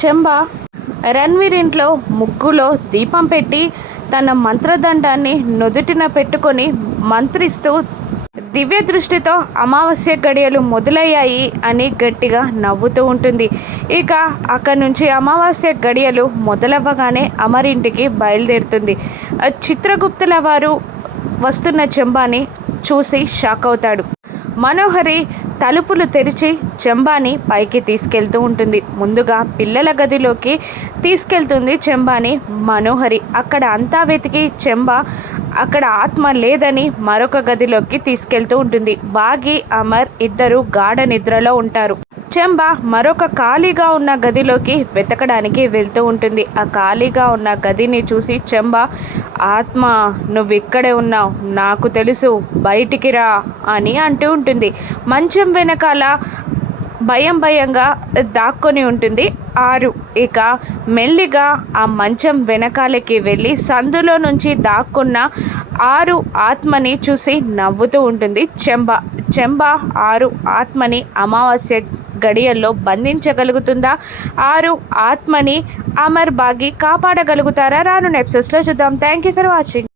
చెంబ రణ్వీర్ ఇంట్లో ముగ్గులో దీపం పెట్టి తన మంత్రదండాన్ని నుదుటిన పెట్టుకొని మంత్రిస్తూ దివ్య దృష్టితో అమావాస్య గడియలు మొదలయ్యాయి అని గట్టిగా నవ్వుతూ ఉంటుంది. ఇక అక్కడి నుంచి అమావాస్య గడియలు మొదలవ్వగానే అమర్ ఇంటికి బయలుదేరుతుంది. చిత్రగుప్తుల వారు వస్తున్న చెంబాని చూసి షాక్ అవుతాడు. మనోహరి తలుపులు తెరిచి చెంబాని పైకి తీసుకెళ్తూ ఉంటుంది. ముందుగా పిల్లల గదిలోకి తీసుకెళ్తుంది చెంబాని మనోహరి. అక్కడ అంతా వెతికి చెంబ అక్కడ ఆత్మ లేదని మరొక గదిలోకి తీసుకెళ్తూ ఉంటుంది. బాగి అమర్ ఇద్దరు గాఢ నిద్రలో ఉంటారు. చెంబ మరొక ఖాళీగా ఉన్న గదిలోకి వెతకడానికి వెళ్తూ ఉంటుంది. ఆ ఖాళీగా ఉన్న గదిని చూసి చెంబ, ఆత్మ నువ్విక్కడే ఉన్నావు, నాకు తెలుసు, బయటికి రా అని అంటూ ఉంటుంది. మంచం వెనకాల భయంగా దాక్కొని ఉంటుంది ఆరు. ఇక మెల్లిగా ఆ మంచం వెనకాలకి వెళ్ళి సందులో నుంచి దాక్కున్న ఆరు ఆత్మని చూసి నవ్వుతూ ఉంటుంది చెంబ ఆరు ఆత్మని అమావాస్య గడియల్లో బంధించగలుగుతుందా? ఆరు ఆత్మని అమర్ బాగి కాపాడగలుగుతారా? రాను ఎపిసోడ్స్లో చూద్దాం. Thank you for watching.